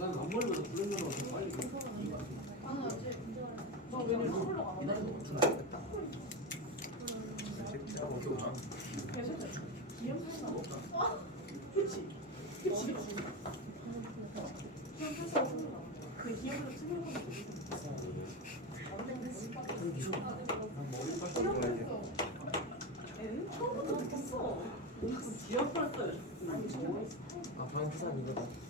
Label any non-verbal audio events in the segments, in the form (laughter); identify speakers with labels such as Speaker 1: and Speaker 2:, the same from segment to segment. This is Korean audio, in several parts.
Speaker 1: 난 앞머리보다 블랙면허가 더 빨리 왜냐면 이날도 못 주나겠다. 아 방기산 이거다.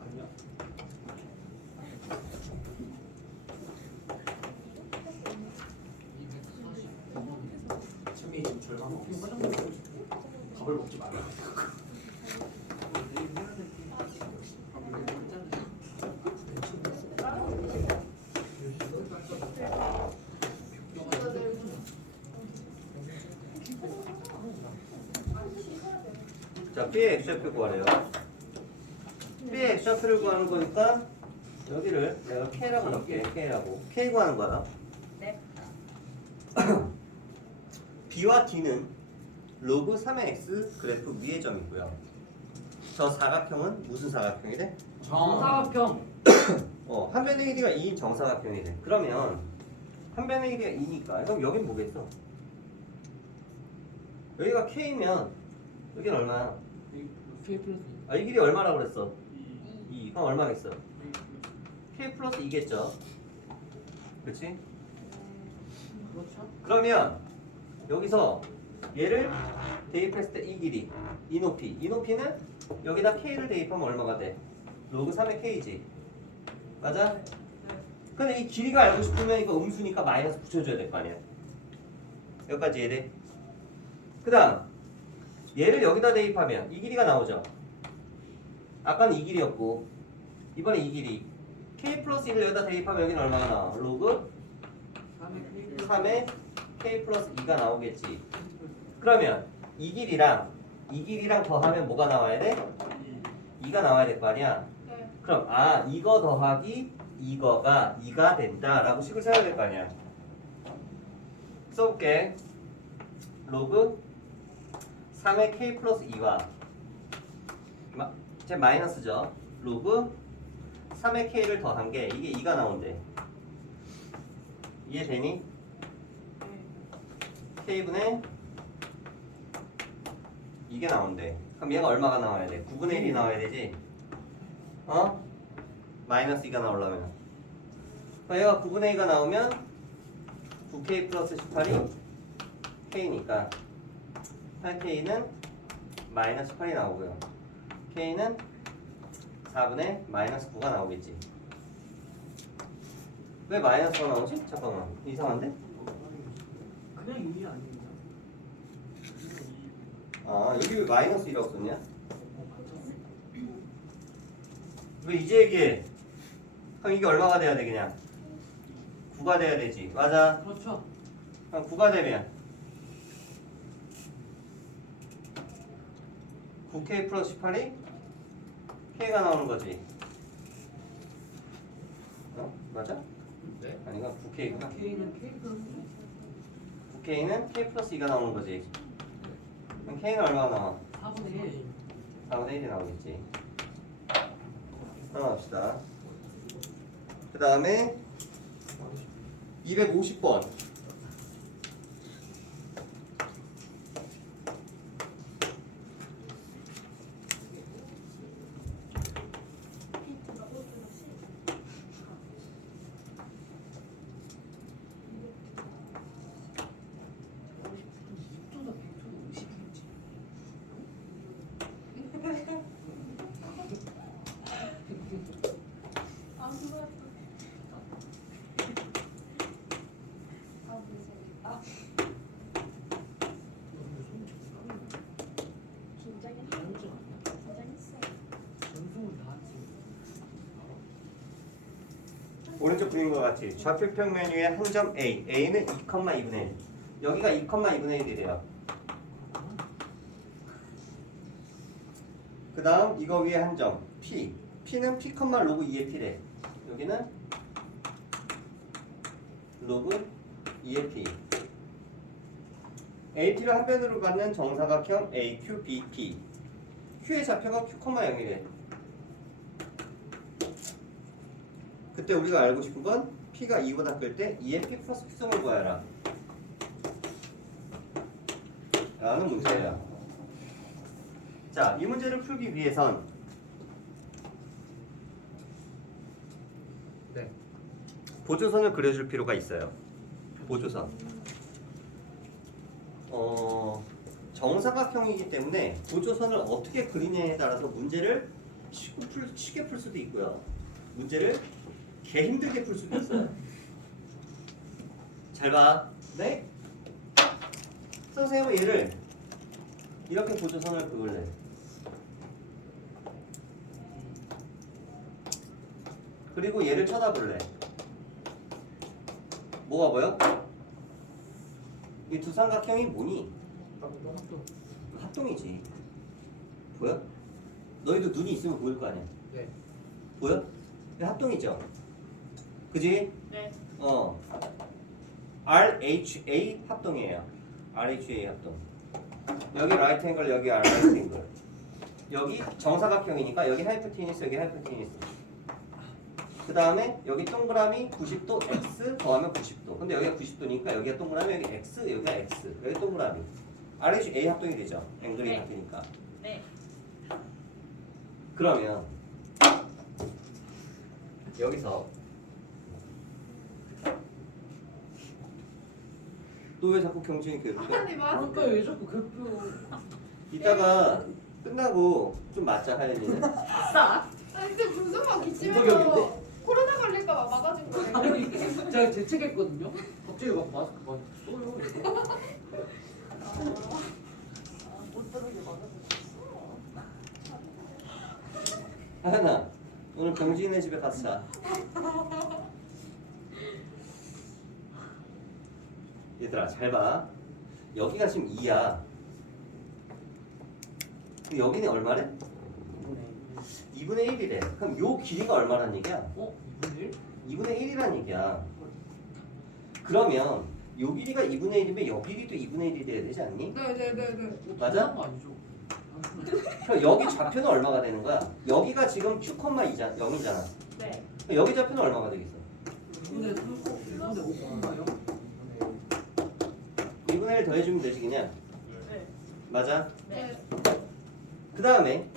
Speaker 1: 아니야. 참이 지금 절반 먹고 화장실 가고 싶어. 밥을 먹지 말라.
Speaker 2: 자, B의 X좌표 구하래요. B의 X좌표를 구하는 거니까 여기를 내가 K라고 넣을게. K라고. K 구하는 거야.
Speaker 3: 네. (clears throat)
Speaker 2: B와 D는 로그 3의 X 그래프 위의 점이고요. 저 사각형은 무슨 사각형이래?
Speaker 1: 정사각형. (clears throat)
Speaker 2: 어, 한 변의 길이가 2인 정사각형이래. 그러면 한 변의 길이가 2니까 그럼 여긴 뭐겠어? 여기가 K면 여긴 얼마야?
Speaker 1: K 플러스
Speaker 2: 아, 이 길이 얼마라고 그랬어?
Speaker 1: 이.
Speaker 2: 2. 그럼 얼마겠어? K 플러스 2겠죠? 그렇지?
Speaker 1: 그렇죠?
Speaker 2: 그러면 여기서 얘를 대입했을 때 이 길이, 이 높이, 이 높이는 여기다 K를 대입하면 얼마가 돼? 로그 3의 K지. 맞아? 근데 이 길이가 알고 싶으면 이거 음수니까 마이너스 붙여줘야 될 거 아니야. 여기까지 이해돼? 그 다음 얘를 여기다 대입하면 이 길이가 나오죠. 아까는 이 길이었고 이번에 이 길이 K 플러스 1을 여기다 대입하면 여기는 얼마가 나와? 로그
Speaker 1: 3의 K
Speaker 2: 3에 K 플러스 2가 나오겠지. 그러면 이 길이랑 이 길이랑 더하면 뭐가 나와야 돼? 2가 나와야 될 거 아니야?
Speaker 3: 네.
Speaker 2: 그럼 아 이거 더하기 이거가 2가 된다 라고 식을 써야 될 거 아니야? 써볼게. 로그 3의 K 플러스 2와 마, 제 마이너스죠. 로그 3의 K를 더한 게 이게 2가 나온대. 이해되니? K분의 이게 나온대. 그럼 얘가 얼마가 나와야 돼? 9분의 1이 나와야 되지? 어? 마이너스 2가 나오려면. 그럼 얘가 9분의 2가 나오면 9K 플러스 18이 K니까 8K는 마이너스 18이 나오고요. K는 4분의 마이너스 9가 나오겠지. 왜 마이너스가 나오지? 잠깐만 이상한데?
Speaker 1: 그냥 2 아닙니다.
Speaker 2: 아 여기 왜 마이너스 1이라고 썼냐? 왜 이제 얘기해? 그럼 이게 얼마가 돼야 돼 그냥? 9가 돼야 되지 맞아
Speaker 1: 그렇죠.
Speaker 2: 그럼 9가 되면 9K 플러스 18이 K가 나오는 거지 어? 맞아?
Speaker 1: 네.
Speaker 2: 아니가 9K구나
Speaker 1: K는 K 플러스
Speaker 2: 9K는 K 플러스 2가 나오는 거지 그럼 K는 얼마가 나와?
Speaker 1: 4분의 1.
Speaker 2: 4분의 1이 나오겠지. 넘어갑시다. 그 다음에 250번.
Speaker 1: 전송은 다 했지.
Speaker 2: 오른쪽 것 같이 좌표평 메뉴에 한 점 A. A는 2,2분의 1. 여기가 2,2분의 1이래요. 그 다음 이거 위에 한 점 P P는 P 로그 2의 P래 여기는 로그 2의 P AP를 한 변으로 갖는 정사각형 AQBP Q의 좌표가 Q, 0이래 그때 우리가 알고 싶은 건 P가 2보다 클 때 2의 P 플러스 Q성을 구하라 라는 문제예요 자, 이 문제를 풀기 위해선
Speaker 1: 네.
Speaker 2: 보조선을 그려줄 필요가 있어요. 보조선. 어, 정사각형이기 때문에 보조선을 어떻게 그리냐에 따라서 문제를 쉽게 풀, 쉽게 풀 수도 있고요. 문제를 개 힘들게 풀 수도 있어요. 잘 봐. 네? 선생님은 얘를 이렇게 보조선을 그을래. 그리고 얘를 쳐다볼래. 뭐가 보여? 이 두 삼각형이 뭐니? 합동이지. 보여? 너희도 눈이 있으면 보일 거 아니야.
Speaker 1: 네.
Speaker 2: 보여? 합동이죠. 그지?
Speaker 3: 네.
Speaker 2: 어. RHA 합동이에요. RHA 합동. 여기 라이트 앵글, 여기 라이트 앵글. 여기 정사각형이니까 여기 하이퍼티니스, 여기 하이퍼티니스. 그 다음에 여기 동그라미 90도 x 더하면 90도. 근데 여기가 90도니까 여기가 동그라미, 여기 x, 여기가 x, 여기 동그라미. RHA 합동이 되죠. 앵글이
Speaker 3: 네.
Speaker 2: 같으니까.
Speaker 3: 네.
Speaker 2: 그러면 여기서 너 왜 자꾸 경진이 괴롭혀?
Speaker 3: 아니 마.
Speaker 1: 아까 왜 자꾸 괴롭혀?
Speaker 2: 이따가 끝나고 좀 맞자 하연이는 (laughs)
Speaker 3: 싸.
Speaker 4: 아니 근데 무슨 막 기침해서
Speaker 1: 공격인데?
Speaker 4: 코로나 걸릴까 봐 막아준 거예요.
Speaker 1: 아니 제가 재채기했거든요. 갑자기 막 마스크 막 써요.
Speaker 2: 하연아 오늘 경진이네 집에 가서 얘들아 잘 봐 여기가 지금 2야 여기는 얼마래? 2분의 1이래 그럼 요 길이가 얼마란 얘기야?
Speaker 1: 어? 2분의 1?
Speaker 2: 2분의 1이란 얘기야. 그러면 요 길이가 2분의 1이면 여 길이도 2분의 1이 돼야 되지 않니?
Speaker 4: 네네네네.
Speaker 2: 맞아?
Speaker 1: 거 아니죠?
Speaker 2: 그럼 여기 좌표는 얼마가 되는 거야? 여기가 지금 Q, 2잖아, 0이잖아.
Speaker 3: 네.
Speaker 2: 여기 좌표는 얼마가 되겠어?
Speaker 1: 2분의 3, 2분의 5인가요?
Speaker 2: 2분의 1 더해주면 되지 그냥.
Speaker 3: 네.
Speaker 2: 맞아?
Speaker 3: 네.
Speaker 2: 그 다음에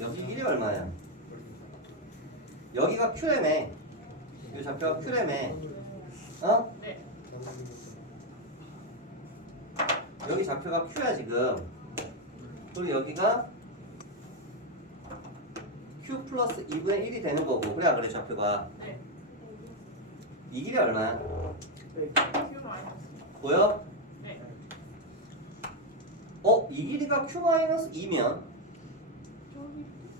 Speaker 2: 여기 길이 얼마야? 여기가 Q래매. 요 좌표가 Q래매. 어?
Speaker 3: 네.
Speaker 2: 여기 좌표가 Q야 지금 그리고 여기가 Q 플러스 2분의 1이 되는 거고 그래야 그래 좌표가
Speaker 3: 네.
Speaker 2: 이 길이 얼마야?
Speaker 3: 네.
Speaker 2: 어? 이 길이가 Q 마이너스 2면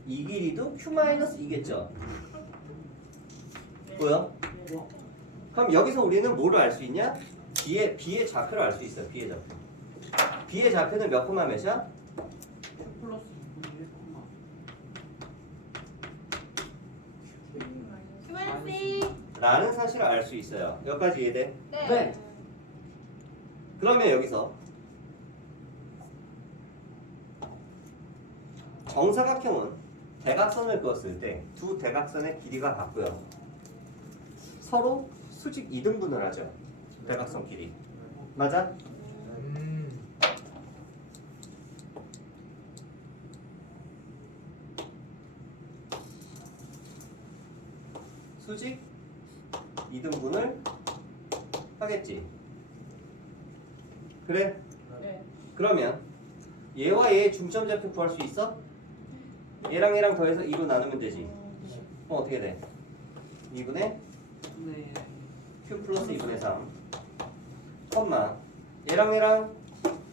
Speaker 2: 이 길이도 Q 마이너스 2겠죠?
Speaker 3: 네.
Speaker 2: 보여?
Speaker 3: 네.
Speaker 2: 그럼 여기서 우리는 뭐를 알 수 있냐? B의, B의 좌표를 알 수 있어 B의 좌표 B의 좌표는 몇 코마 몇이야?
Speaker 1: Q 플러스 2분의 1,
Speaker 4: 휴먼씨.
Speaker 2: 라는 사실을 알 수 있어요 여기까지 이해돼?
Speaker 4: 네.
Speaker 1: 네.
Speaker 2: 그러면 여기서 정사각형은 대각선을 그었을 때 두 대각선의 길이가 같고요. 서로 수직 이등분을 하죠. 대각선 길이. 맞아?
Speaker 1: 음.
Speaker 2: 수직 이등분을 하겠지. 그래?
Speaker 3: 네.
Speaker 2: 그러면 얘와 얘의 중점 좌표 구할 수 있어? 얘랑 얘랑 더해서 2로 나누면 되지. 그럼 어떻게 돼? 2분의
Speaker 1: 네.
Speaker 2: q 플러스 2분의 3 컴마 얘랑 얘랑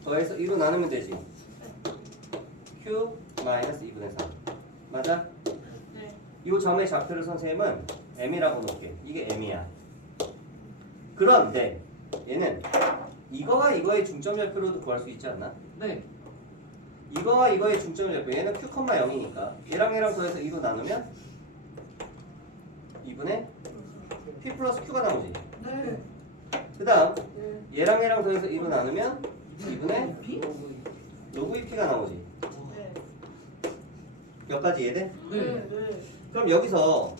Speaker 2: 더해서 2로 나누면 되지. q 마이너스 2분의 3 맞아?
Speaker 3: 네.
Speaker 2: 이 점의 좌표를 선생님은 m이라고 놓을게. 이게 m이야. 그런데 얘는 이거와 이거의 중점 좌표로도 구할 수 있지 않나?
Speaker 1: 네.
Speaker 2: 이거와 이거의 중점을 잡고 얘는 q, 0이니까 얘랑 얘랑 더해서 2로 나누면 2분의 p 플러스 q가 나오지.
Speaker 4: 네.
Speaker 2: 그 다음
Speaker 4: 네.
Speaker 2: 얘랑 얘랑 더해서 2로 나누면 2분의
Speaker 1: 피?
Speaker 2: 로그 2p가 나오지.
Speaker 3: 네.
Speaker 2: 몇 가지 이해돼?
Speaker 1: 네.
Speaker 3: 네.
Speaker 2: 그럼 여기서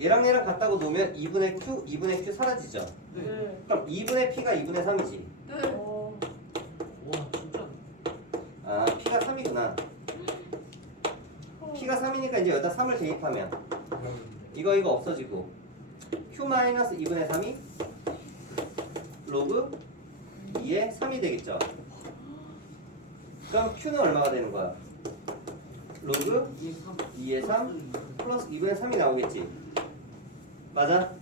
Speaker 2: 얘랑 얘랑 같다고 놓으면 2분의 q, 2분의 q 사라지죠.
Speaker 1: 네.
Speaker 3: 네.
Speaker 2: 그럼 2분의 p가 2분의 3이지.
Speaker 4: 네.
Speaker 3: 어.
Speaker 1: 와 진짜.
Speaker 2: 아, p가 3이구나. p가 3이니까 이제 여기다 3을 대입하면 이거 이거 없어지고 q-2분의 3이 로그 2의 3이 되겠죠. 그럼 q는 얼마가 되는 거야? 로그 2의 3 플러스 2분의 3이 나오겠지. 맞아?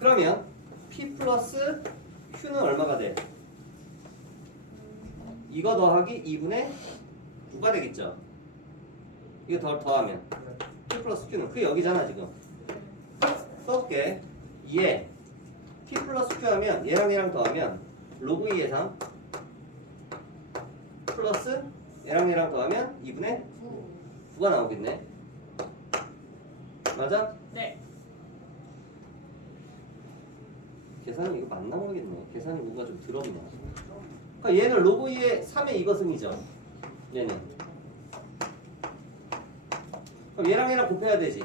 Speaker 2: 그러면 p 플러스 q는 얼마가 돼? 이거 더하기 2분의 9가 되겠죠. 이거 더 더하면 p 플러스 q는 그 여기잖아 지금. 써볼게. 2에 p 플러스 q 하면 얘랑 얘랑 더하면 로그 2의 3 플러스 얘랑 얘랑 더하면 2분의 9가 나오겠네. 맞아? 계산이 이거 맞나 모르겠네. 계산이 뭔가 좀 더럽네. 그러니까 얘는 로그 2의 3의 이것음이죠. 얘는. 그럼 얘랑 얘랑 곱해야 되지.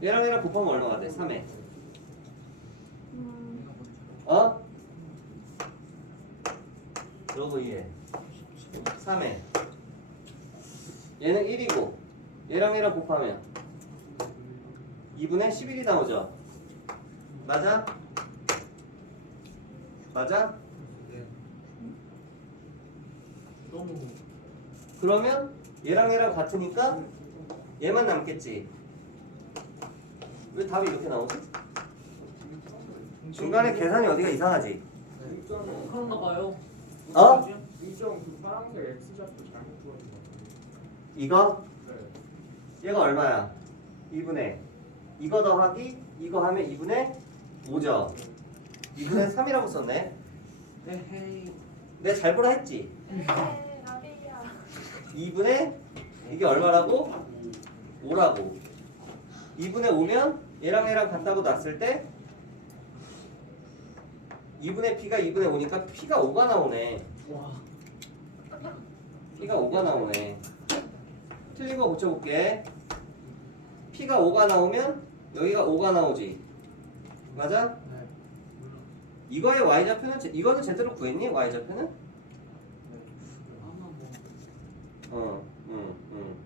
Speaker 2: 얘랑 얘랑 곱하면 얼마가 돼? 3에. 어? 로그 2에 3에 얘는 1이고 얘랑 얘랑 곱하면 2분의 11이 나오죠. 맞아? 맞아?
Speaker 1: 네. 너무.
Speaker 2: 그러면 얘랑 얘랑 같으니까 얘만 남겠지. 왜 답이 이렇게 나오지? 중간에 계산이 어디가 이상하지?
Speaker 1: 그런가 봐요.
Speaker 2: 어?
Speaker 5: 그 파란색 X 잡고 잘못 그어진 거
Speaker 2: 이거
Speaker 5: 같아요.
Speaker 2: 얘가 얼마야? 2분의 이거 더하기 이거 하면 2분의 5죠. 2분의 3이라고 썼네.
Speaker 1: 에헤이.
Speaker 2: 내가 잘 보라 했지?
Speaker 4: 네. 라비야.
Speaker 2: 2분의 이게 얼마라고? 5라고. 2분의 5면 얘랑 얘랑 같다고 놨을 때 2분의 p가 2분의 5니까 p가 5가 나오네.
Speaker 1: 와.
Speaker 2: p가 5가 나오네. 틀린 거 고쳐볼게. p가 5가 나오면 여기가 5가 나오지. 맞아?
Speaker 1: 네.
Speaker 2: 이거의 y좌표는 제- 이거는 제대로 구했니? y좌표는?
Speaker 1: 아마 뭐.
Speaker 2: 어, 응, 응,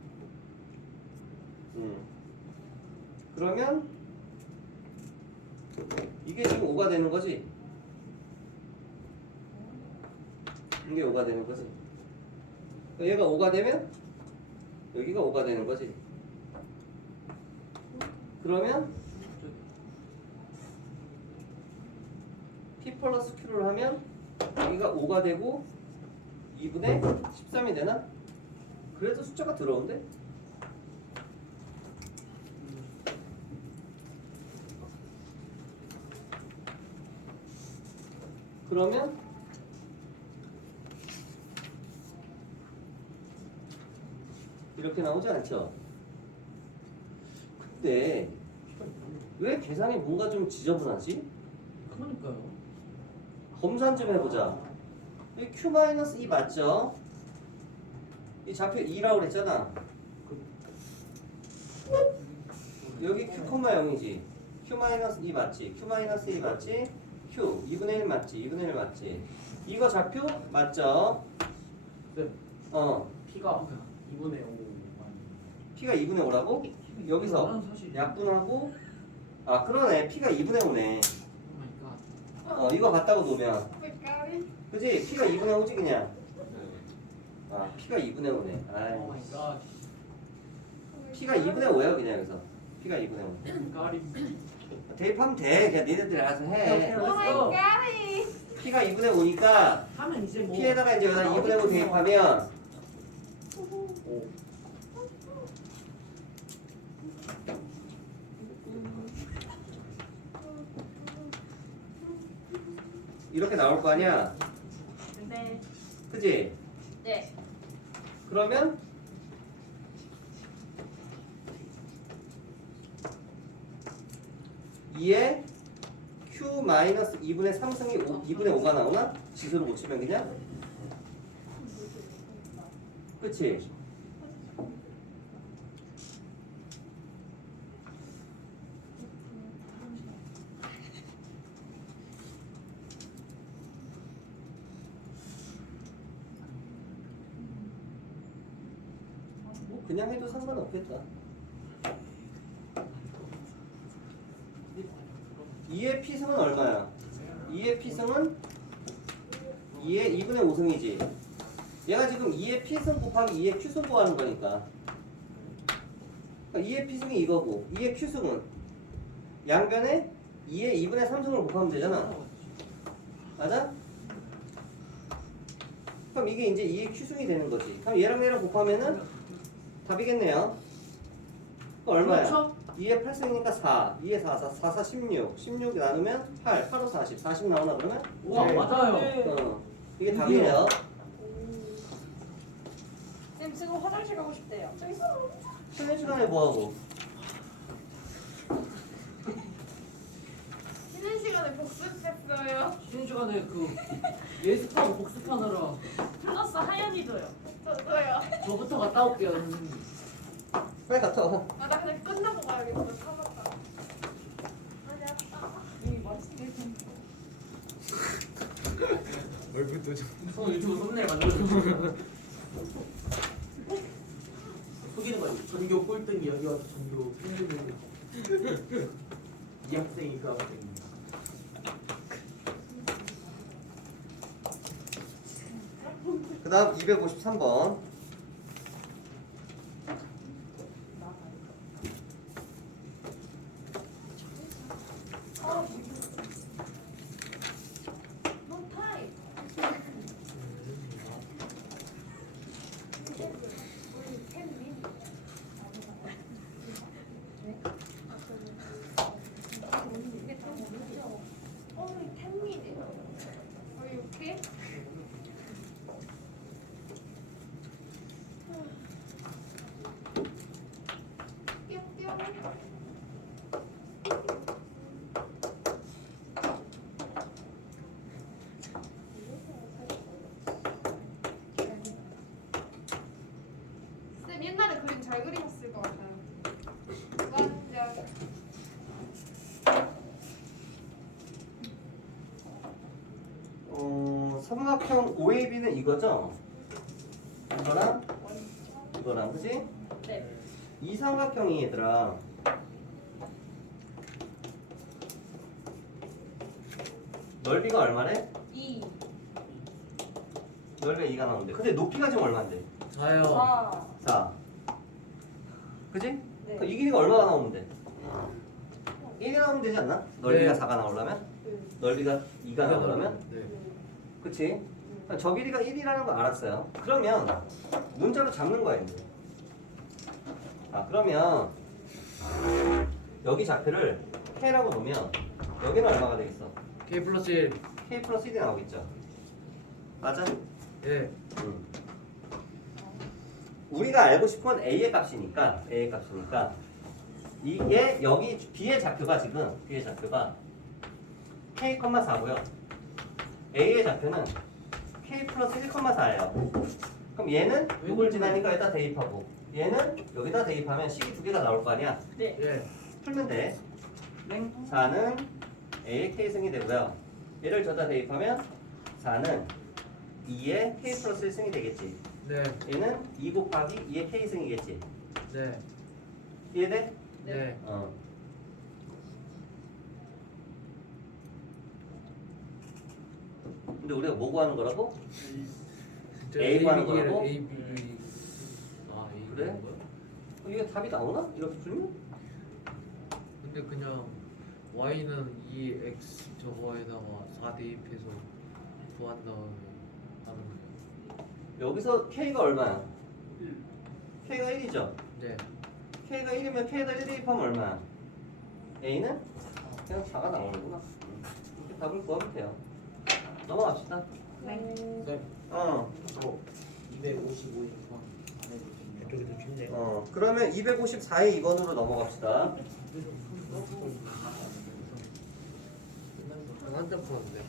Speaker 2: 응. 그러면 이게 지금 5가 되는 거지? 이게 5가 되는 거지? 얘가 5가 되면 여기가 5가 되는 거지? 그러면 P 플러스 Q를 하면 여기가 5가 되고 2분의 13이 되나? 그래도 숫자가 들어온데? 그러면 이렇게 나오지 않죠? 근데 왜 계산이 뭔가 좀 지저분하지?
Speaker 1: 그러니까요.
Speaker 2: 검산 좀 해보자. 이 Q-2 맞죠? 이 좌표 2라고 그랬잖아. 여기 Q, 0이지. Q-2 맞지? Q-1 맞지? Q 2분의 1 맞지? 2분의 1 맞지? 이거 좌표 맞죠?
Speaker 1: 네.
Speaker 2: 어.
Speaker 5: P가 2분의 5
Speaker 2: P가 2분의 5라고? 여기서. 약분하고 아 그러네. P가 2분의 5네. 어 이거 같다고 놓으면. 그지? P가 2분의 5지 그냥. 아 P가 2분의 5네. 아이.
Speaker 1: 오 마이 갓.
Speaker 2: P가 2분의 5예요 그냥 여기서 P가 2분의 5
Speaker 1: 까리.
Speaker 2: 대입하면 돼 그냥 니네들이 알아서 해
Speaker 4: 오 마이 갓이.
Speaker 2: P가 2분의 5니까
Speaker 1: 하면 이제 뭐.
Speaker 2: P에다가 이제 여기다 2분의 5 대입하면 이렇게 나올 거 아니야
Speaker 3: 네.
Speaker 2: 그지?
Speaker 3: 네.
Speaker 2: 그러면 이에 q 마이너스 2분의 3승이 5, 2분의 5가 나오나? 지수로 고치면 그냥? 그치? 뭐 그냥 상관없겠다. 2의 피승은 얼마야? 2의 피승은 2의 2분의 5승이지. 얘가 지금 2의 피승 곱하기 2의 큐승 구하는 거니까. 그러니까 2의 피승이 이거고 2의 큐승은 양변에 2의 2분의 3승을 곱하면 되잖아. 맞아? 그럼 이게 이제 2의 큐승이 되는 거지. 그럼 얘랑 얘랑 곱하면은 답이겠네요. 그 얼마야?
Speaker 1: 그렇죠?
Speaker 2: 2에 8승이니까 4, 2에 4, 4, 4, 4, 16. 16 나누면 8, 8, 5, 40. 40 나오나 그러면?
Speaker 1: 우와
Speaker 5: 네.
Speaker 1: 맞아요.
Speaker 3: 네.
Speaker 2: 어. 이게 답이에요.
Speaker 4: 쌤 지금 화장실 가고 싶대요. 저기 있어.
Speaker 2: 쉬는 시간에 뭐하고?
Speaker 4: 쉬는 시간에 복습했어요.
Speaker 1: 쉬는 시간에 그 예습하고 복습하느라 (laughs)
Speaker 3: 플러스 하연이도요.
Speaker 4: 저도요.
Speaker 1: 저부터 갔다 올게요 선생님.
Speaker 2: 빨리 갔다 와.
Speaker 4: 아, 나 근데 끝나고 가야겠어. 까먹다. 아니, 아빠.
Speaker 3: 이미 맛있게
Speaker 5: 얼굴도
Speaker 1: 좀저 유튜브 썸네일 만들어주세요. 속이는 거지.
Speaker 5: 전교 꼴등이 여기 와서 전교 평균을 이 학생이 그 학생이
Speaker 2: 그 다음 253번.
Speaker 4: No time. 우리 10 minutes. 이게 다 뭐죠? Only 10 minutes. Are you okay? 뿅뿅. 쌤 옛날에 그림 잘 그리셨을 것 같아요. 완전.
Speaker 2: 어, 삼각형 OAB는 이거죠? 이거랑 이거랑 그지?
Speaker 3: 네.
Speaker 2: 이 삼각형이 얘들아 넓이가 얼마래?
Speaker 3: 2,
Speaker 2: 넓이가 2가 나오는데 근데 높이가 지금 얼마인데?
Speaker 1: 자요.
Speaker 3: 4,
Speaker 2: 4 그지?
Speaker 3: 네.
Speaker 2: 그이 길이가 얼마가 나오면 돼? 1이 나오면 되지 않나? 넓이가
Speaker 1: 네.
Speaker 2: 4가 나오려면?
Speaker 3: 네.
Speaker 2: 넓이가 2가 나오려면?
Speaker 1: 네.
Speaker 2: 그치? 저 길이가 1이라는 거 알았어요. 그러면 문자로 잡는 거야 이제. 아 그러면 여기 좌표를 k라고 놓으면 여기는 얼마가 되겠어?
Speaker 1: K 플러스 1.
Speaker 2: k 플러스 1이 나오겠죠. 맞아?
Speaker 1: 예.
Speaker 2: 음. 우리가 알고 싶은 건 a의 값이니까 a의 값이니까 이게 여기 b의 좌표가 지금 b의 좌표가 k, 4고요. A의 좌표는 k 플러스 1,4예요. 그럼 얘는 이걸 지나니까 여기다 대입하고 얘는 여기다 대입하면 식이 두 개가 나올 거 아니야.
Speaker 3: 네.
Speaker 1: 예.
Speaker 2: 풀면 돼.
Speaker 1: 땡.
Speaker 2: 4는 a의 k승이 되고요. 얘를 저다 대입하면 4는 2의 k 플러스 1승이 되겠지.
Speaker 1: 네.
Speaker 2: 얘는 2 곱하기 2의 k승이겠지.
Speaker 1: 네.
Speaker 2: 이해돼?
Speaker 1: 네.
Speaker 2: 어. 근데 우리가 뭐 구하는 거라고? A 구하는 거라고?
Speaker 1: A, B. 아, A
Speaker 2: 그래?
Speaker 1: 구하는 거야?
Speaker 2: 어, 이게 답이 나오나? 이렇게 풀면?
Speaker 1: 근데 그냥 Y는 2X 저거에다가 4 대입해서 구한 다음에 하는 거예요.
Speaker 2: 여기서 k가 얼마야? k가 1이죠?
Speaker 1: 네.
Speaker 2: k가 1이면 k에다 1 대입하면 얼마야? a는 그냥 4가 나오는구나. 이렇게 답을 구하면 돼요. 넘어갑시다.
Speaker 3: 네.
Speaker 5: 네.
Speaker 2: 어.
Speaker 5: 저 255인 이쪽이 더 쉽네요.
Speaker 2: 어 그러면 254의 2번으로 넘어갑시다.
Speaker 5: 한잔 풀었는데.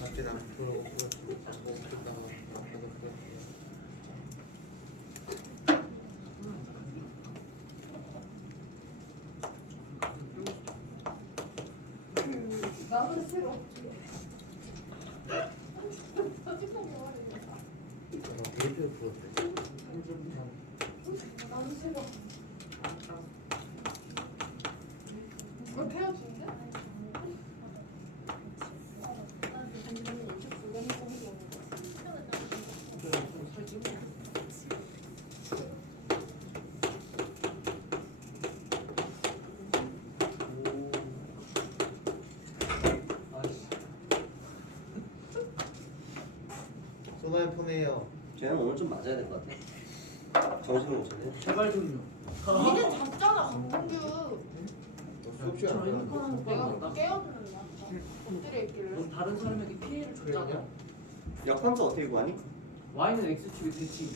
Speaker 5: 밖에 나는 풀어 풀었다가
Speaker 4: 나는 싫어. 솔직하게 말해. 나는 싫어. 이걸 태워주는데?
Speaker 5: 소나의
Speaker 2: 쟤는 오늘 좀 맞아야 될 것 같아. 정신을 못 차려.
Speaker 1: 제발 좀요.
Speaker 4: 니는 잤잖아, 강동규.
Speaker 5: 수업시 안
Speaker 1: 저희는
Speaker 5: 하는
Speaker 1: 꺼놓은
Speaker 4: 내가
Speaker 1: 오빠
Speaker 4: 깨워주는 엎드려 있길래.
Speaker 1: 넌 다른 사람에게 피해를 줬잖아.
Speaker 2: 역함수 어떻게 구하니?
Speaker 1: y는 x축의 대칭.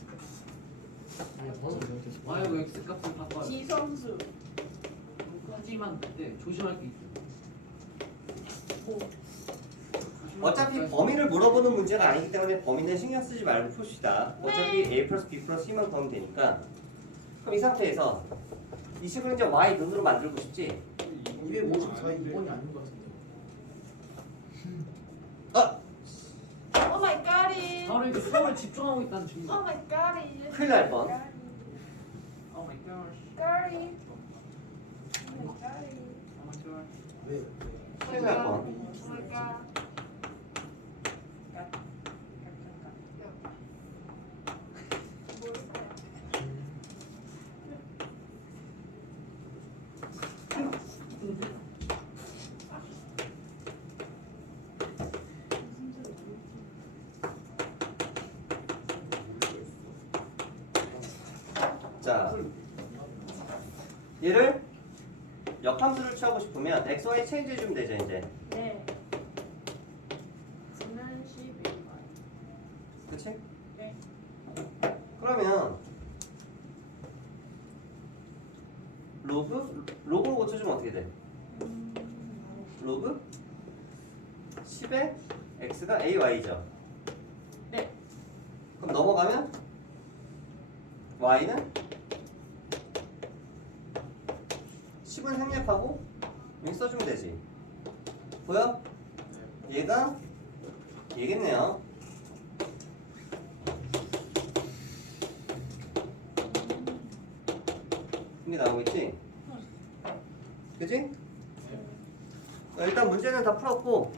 Speaker 1: y하고 x 값을 바꿔요.
Speaker 3: 지성수.
Speaker 1: 하지만 그때 조심할 게 있어.
Speaker 2: 어차피 범위를 물어보는 문제가 아니기 때문에 범위는 신경 쓰지 말고 풉시다. 어차피 a 플러스 b 플러스 c만 구하면 되니까. 그럼 이 상태에서 이 식을 이제 y 눈으로 만들고 싶지?
Speaker 5: 254 2번이 아닌 것 같은데.
Speaker 2: 아!
Speaker 4: 오 마이 갓이.
Speaker 1: 바로 이게 수업에 집중하고 있다는 증거.
Speaker 4: 오 마이 갓이.
Speaker 2: 큰일 날 뻔.
Speaker 1: Oh.
Speaker 4: 오 마이 갓이.
Speaker 1: Oh my gosh.
Speaker 5: 왜?
Speaker 2: 큰일 날 뻔.
Speaker 4: 오 마이 갓.
Speaker 2: 자, 얘를 역함수를 취하고 싶으면 x, y 체인지 해주면 되죠 이제.
Speaker 3: 네. 지난 11번.
Speaker 2: 그치?
Speaker 3: 네.
Speaker 2: 그러면 로그? 로그로 고쳐주면 어떻게 돼? 로그 10의 x가 ay죠.
Speaker 3: 네.
Speaker 2: 그럼 넘어가면 y는 10은 생략하고 여기 써주면 되지. 보여? 얘가 얘겠네요. 이게 나오겠지? 그지? 어, 일단 문제는 다 풀었고